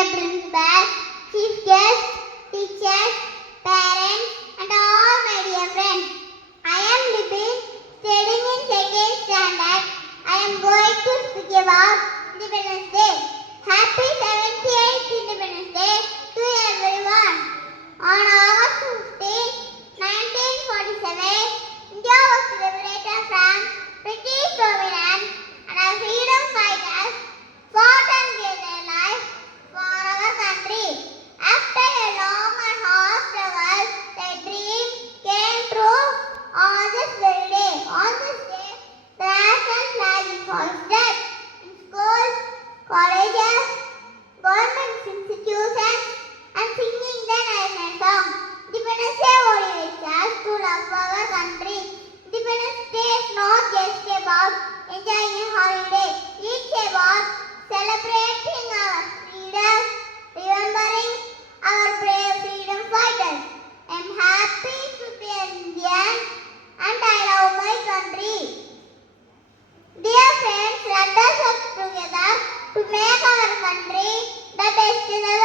dear principal, chief guests, teachers, parents, and all my dear friends. I am Libin, studying in second standard. I am going to speak about Independence Day. Happy 78th Independence Day to everyone. On August 15, 1947, India was liberated from British dominance, and our freedom fighters fought and gave their life for our country. After a long and hard struggle, their dream came true on this very day. On this day, the national flag is hoisted in schools, colleges, government institutions, and singing the national song. Independence Day motivates us to love our country. Independence Day is not just about enjoying a holiday. It's about celebrating our freedom, remembering our brave freedom fighters. I'm happy to be an Indian and I love my country. Dear friends, let us work together to make our country the best in the